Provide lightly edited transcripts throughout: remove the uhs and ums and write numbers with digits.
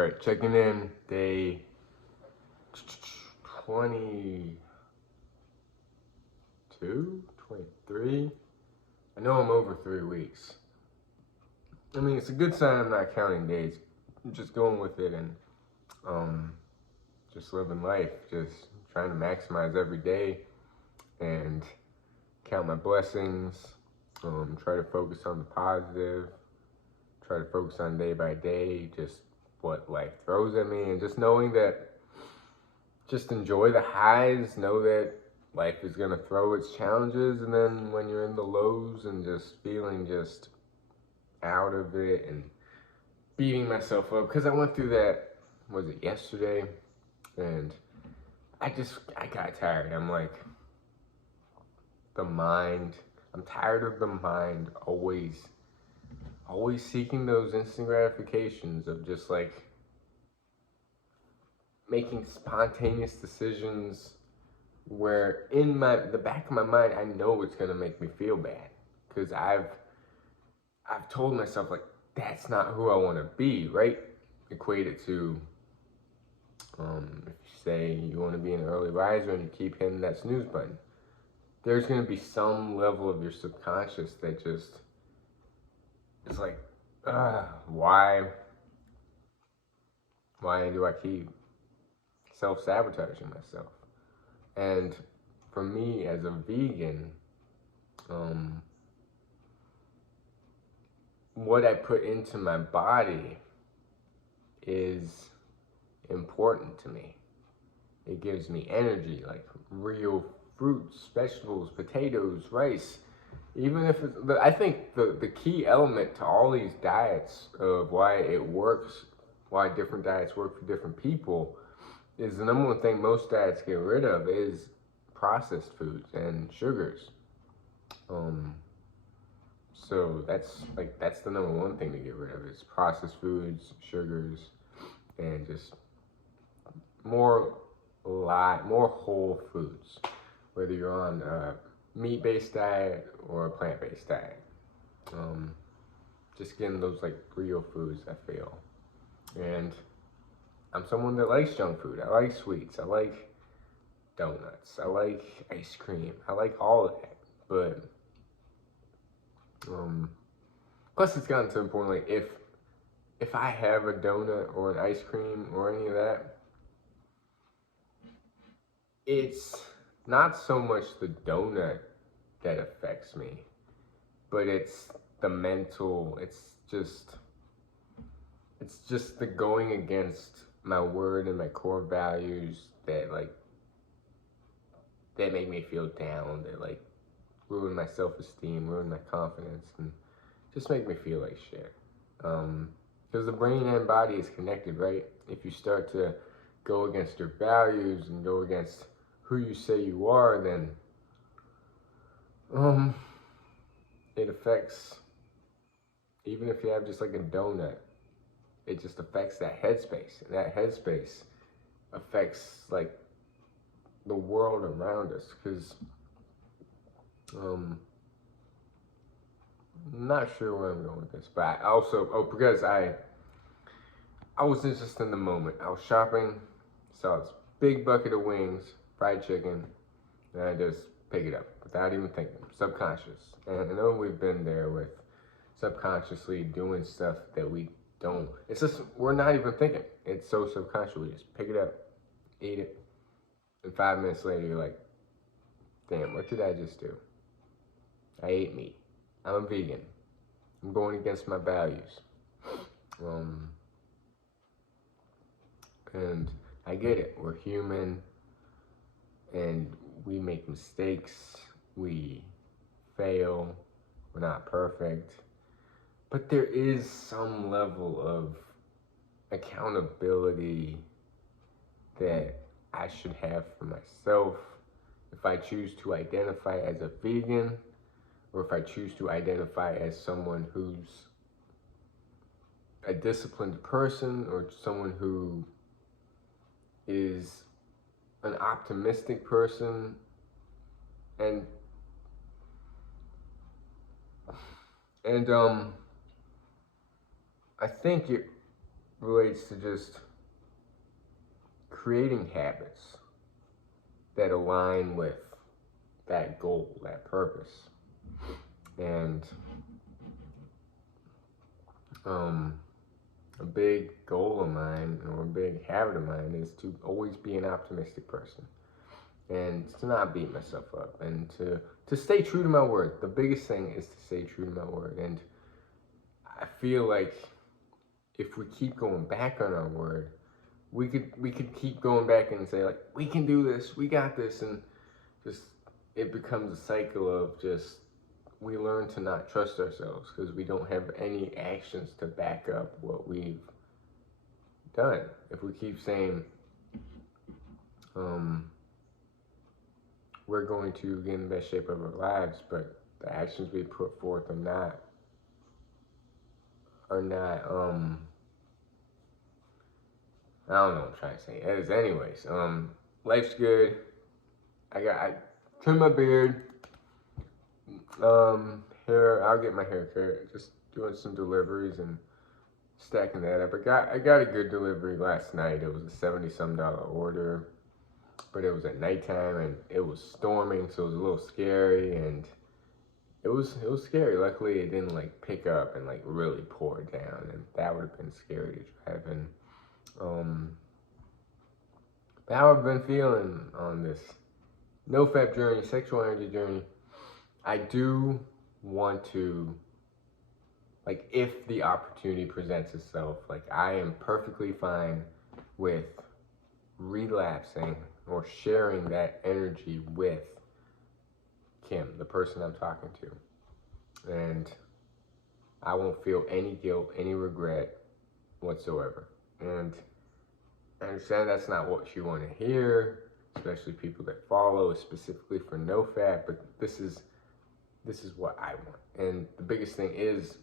Alright, checking in day 22, 23. I know I'm over 3 weeks. I mean, it's a good sign I'm not counting days. I'm just going with it and just living life, just trying to maximize every day and count my blessings, try to focus on the positive, try to focus on day by day, just what life throws at me, and just knowing that, just enjoy the highs, know that life is gonna throw its challenges, and then when you're in the lows and just feeling just out of it and beating myself up, because I went through that, was it yesterday? And I got tired. I'm like, I'm tired of the mind always seeking those instant gratifications of just like making spontaneous decisions where in the back of my mind I know it's gonna make me feel bad, because I've told myself like that's not who I want to be, right? Equate it to if you say you want to be an early riser and you keep hitting that snooze button, there's going to be some level of your subconscious that just is like, why do I keep self-sabotaging myself? And for me as a vegan, what I put into my body is important to me. It gives me energy, like real fruits, vegetables, potatoes, rice. Even if it's, I think the key element to all these diets of why it works, why different diets work for different people, is the number one thing most diets get rid of is processed foods and sugars. So that's the number one thing to get rid of is processed foods, sugars, and just more whole foods, whether you're on a meat-based diet or a plant-based diet. Just getting those like real foods, I feel. And I'm someone that likes junk food. I like sweets. I like donuts. I like ice cream. I like all of that. But plus it's gotten to the point like if I have a donut or an ice cream or any of that, it's not so much the donut that affects me, but it's the mental, it's just the going against my word and my core values that make me feel down, that like ruin my self-esteem, ruin my confidence, and just make me feel like shit. Because the brain and body is connected, right? If you start to go against your values and go against who you say you are, then it affects, even if you have just like a donut, it just affects that headspace. And that headspace affects like the world around us. Because I'm not sure where I'm going with this, but I also, because I was just in the moment. I was shopping, saw this big bucket of wings, fried chicken, and I just pick it up without even thinking, subconscious. And I know we've been there with subconsciously doing stuff that we don't, it's just, we're not even thinking. It's so subconscious, we just pick it up, eat it, and 5 minutes later you're like, damn, what did I just do? I ate meat. I'm a vegan. I'm going against my values. And I get it, we're human, and we make mistakes, we fail, we're not perfect, but there is some level of accountability that I should have for myself if I choose to identify as a vegan, or if I choose to identify as someone who's a disciplined person, or someone who is an optimistic person. And I think relates to just creating habits that align with that goal, that purpose. And a big goal of mine, or a big habit of mine, is to always be an optimistic person and to not beat myself up, and to stay true to my word. The biggest thing is to stay true to my word. And I feel like if we keep going back on our word, we could keep going back and say, like, we can do this, we got this, and just it becomes a cycle of just, we learn to not trust ourselves because we don't have any actions to back up what we've done. If we keep saying, we're going to get in the best shape of our lives, but the actions we put forth are not I don't know what I'm trying to say. Anyways, life's good. I trimmed my beard. Hair, I'll get my hair cut. Just doing some deliveries and stacking that up. I got a good delivery last night. It was a $70-some order, but it was at nighttime and it was storming, so it was a little scary, and it was scary. Luckily, it didn't like pick up and like really pour down, and that would have been scary to drive. And how I've been feeling on this NoFap journey, sexual energy journey. I do want to, like, if the opportunity presents itself, like, I am perfectly fine with relapsing or sharing that energy with Kim, the person I'm talking to. And I won't feel any guilt, any regret whatsoever. And I understand that's not what you want to hear, especially people that follow specifically for NoFap, but this is what I want. And the biggest thing is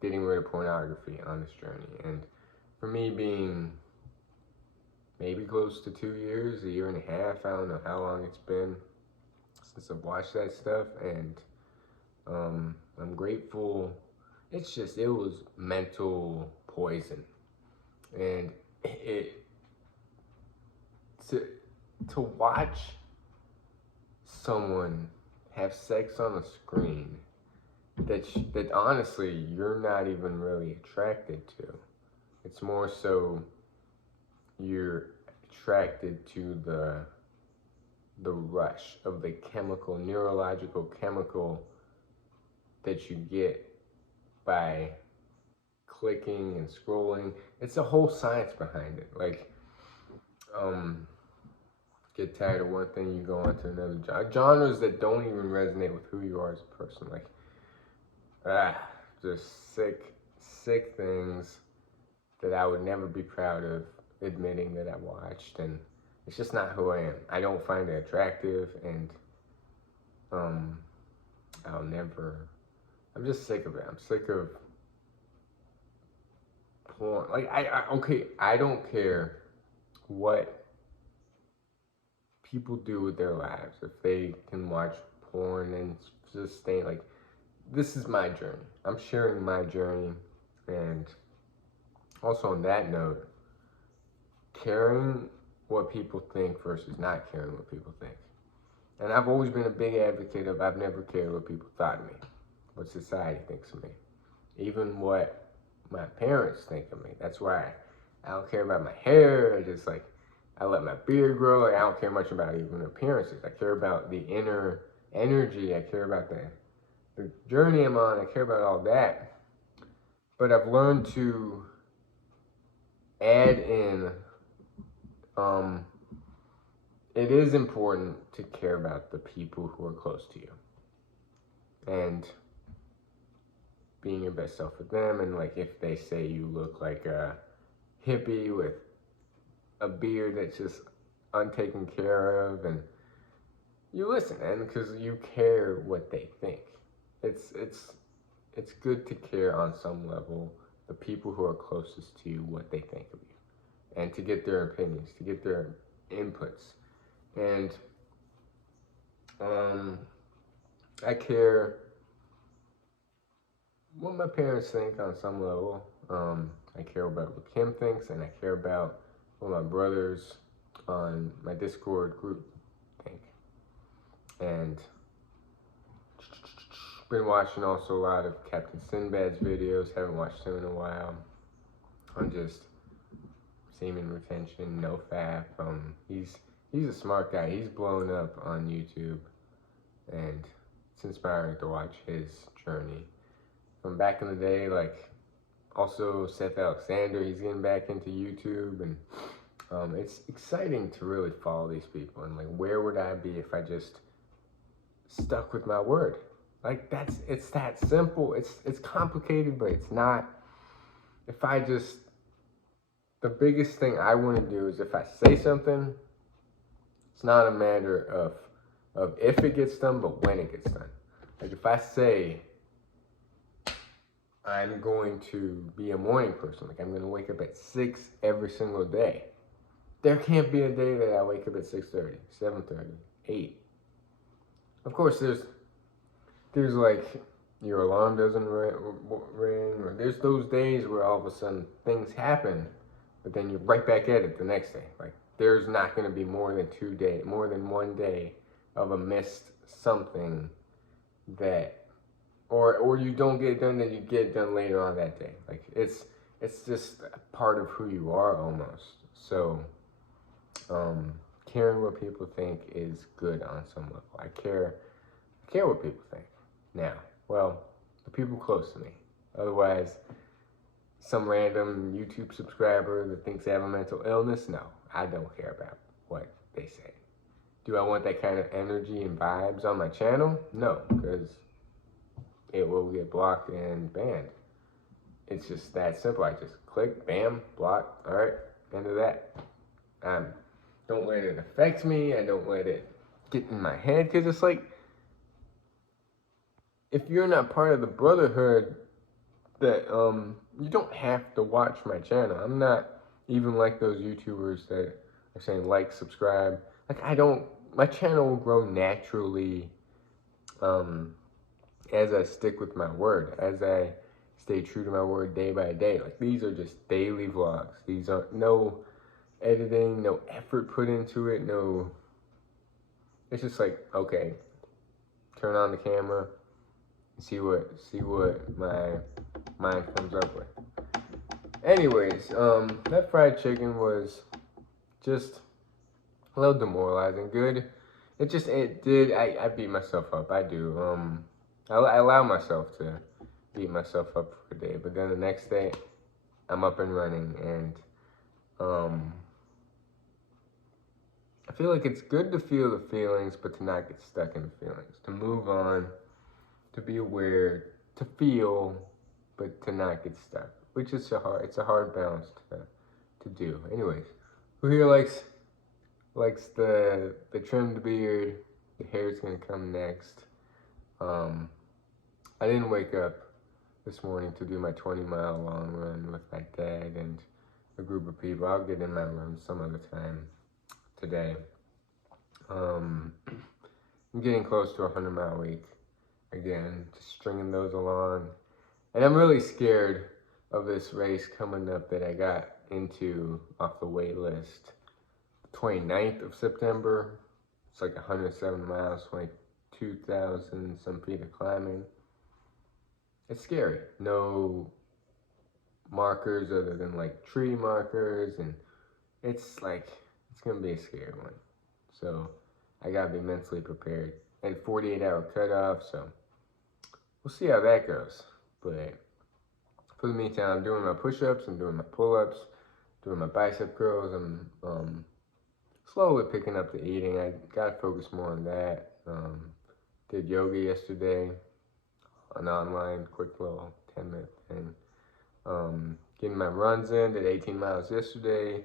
getting rid of pornography on this journey. And for me, being maybe close to 2 years, a year and a half, I don't know how long it's been since I've watched that stuff, and I'm grateful. It was mental poison. And to watch someone have sex on a screen that honestly you're not even really attracted to. It's more so you're attracted to the rush of the neurological chemical that you get by clicking and scrolling. It's a whole science behind it. Like, get tired of one thing, you go on to another. Genres that don't even resonate with who you are as a person. Like, just sick things that I would never be proud of admitting that I watched, and it's just not who I am. I don't find it attractive, and I'm just sick of it. I'm sick of porn. Like, I don't care what people do with their lives. If they can watch porn and sustain, like, this is my journey. I'm sharing my journey. And also on that note, caring what people think versus not caring what people think. And I've always been a big advocate of, I've never cared what people thought of me, what society thinks of me, even what my parents think of me. That's why I don't care about my hair. I let my beard grow. Like, I don't care much about even appearances. I care about the inner energy. I care about the journey I'm on. I care about all that. But I've learned to add in, it is important to care about the people who are close to you and being your best self with them. And like, if they say you look like a hippie with a beard that's just untaken care of, and you listen, and because you care what they think. It's good to care on some level the people who are closest to you, what they think of you, and to get their opinions, to get their inputs. And I care what my parents think on some level. I I care about what Kim thinks, and I care about what my brothers on my Discord group think. And been watching also a lot of Captain Sinbad's videos. Haven't watched him in a while. On just semen retention, NoFap. He's a smart guy. He's blown up on YouTube, and it's inspiring to watch his journey from back in the day. Like also Seth Alexander, he's getting back into YouTube, and it's exciting to really follow these people. And like, where would I be if I just stuck with my word? Like it's that simple. It's complicated, but it's not. If I just, the biggest thing I want to do is if I say something, it's not a matter of if it gets done, but when it gets done. Like if I say I'm going to be a morning person, like I'm going to wake up at 6 every single day, there can't be a day that I wake up at 6:30, 7:30, 8. Of course, there's like your alarm doesn't ring, or there's those days where all of a sudden things happen, but then you're right back at it the next day. Like there's not going to be more than one day of a missed something that, or you don't get it done, then you get it done later on that day. Like it's just a part of who you are almost. So caring what people think is good on some level. I care what people think. Now, well, the people close to me. Otherwise, some random YouTube subscriber that thinks I have a mental illness, no, I don't care about what they say. Do I want that kind of energy and vibes on my channel? No, because it will get blocked and banned. It's just that simple. I just click, bam, block, all right, end of that. Don't let it affect me. I don't let it get in my head, because it's like, if you're not part of the brotherhood, that you don't have to watch my channel. I'm not even like those YouTubers that are saying like, subscribe. Like my channel will grow naturally as I stick with my word, as I stay true to my word day by day. Like these are just daily vlogs. These are no editing, no effort put into it, no. It's just like, okay, turn on the camera, see what my mind comes up with. Anyways, that fried chicken was just a little demoralizing. Good. I beat myself up. I do. I allow myself to beat myself up for a day, but then the next day, I'm up and running, and I feel like it's good to feel the feelings, but to not get stuck in the feelings. To move on, to be aware, to feel, but to not get stuck. Which is it's a hard balance to do. Anyways, who here likes the trimmed beard? The hair's gonna come next. I didn't wake up this morning to do my 20-mile long run with my dad and a group of people. I'll get in my run some other time today. I'm getting close to a 100-mile week again, just stringing those along. And I'm really scared of this race coming up that I got into off the wait list. 29th of September. It's like 107 miles, 22,000 some feet of climbing. It's scary. No markers other than like tree markers, and it's gonna be a scary one. So I gotta be mentally prepared. And 48-hour cutoff, so we'll see how that goes. But for the meantime, I'm doing my push-ups, I'm doing my pull-ups, doing my bicep curls. I'm slowly picking up the eating. I gotta focus more on that. Did yoga yesterday, an online quick little 10-minute thing. Getting my runs in, did 18 miles yesterday.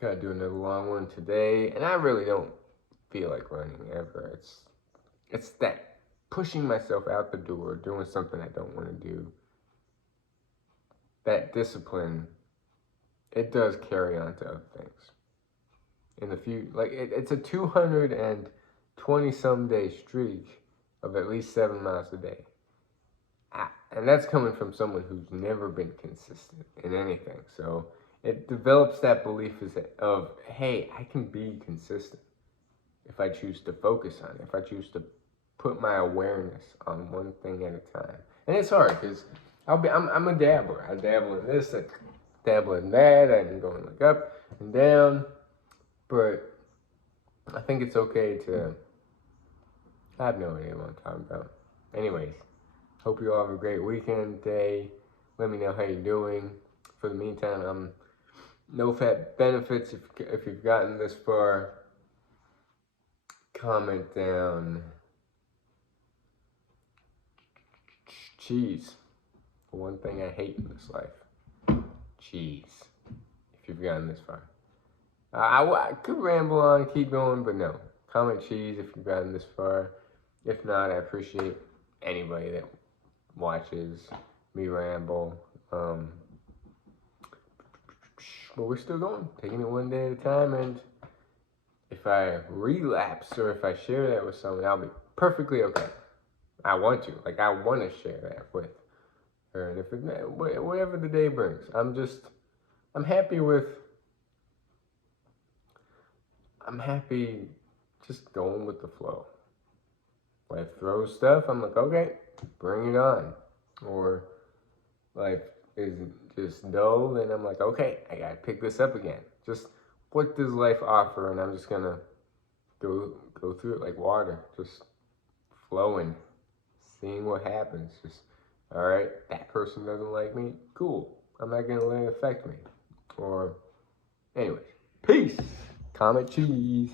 Gotta do another long one today. And I really don't feel like running ever. It's that pushing myself out the door, doing something I don't want to do. That discipline, it does carry on to other things. In the future, like it's a 220 some day streak of at least 7 miles a day. and that's coming from someone who's never been consistent in anything. So it develops that belief of, hey, I can be consistent if I choose to focus on it, if I choose to put my awareness on one thing at a time. And it's hard because I'm a dabbler. I dabble in this, I dabble in that, I'm going like up and down. But I think it's okay to, I have no idea what I'm talking about. Anyways, hope you all have a great weekend, day. Let me know how you're doing. For the meantime, I'm NoFap benefits. If you've gotten this far, comment down cheese. One thing I hate in this life, cheese. If you've gotten this far, I could ramble on, keep going, but no. Comment cheese if you've gotten this far. If not, I appreciate anybody that watches me ramble. But we're still going, taking it one day at a time. And if I relapse or if I share that with someone, I'll be perfectly okay. I want to, I want to share that with her. And if whatever the day brings, I'm happy just going with the flow. Life throws stuff, I'm like, okay, bring it on. Or life is just dull, then I'm like, okay, I gotta pick this up again. Just what does life offer? And I'm just gonna go through it like water, just flowing, seeing what happens. Just, all right, that person doesn't like me, cool. I'm not gonna let it affect me. Or, anyways, peace. Comment cheese.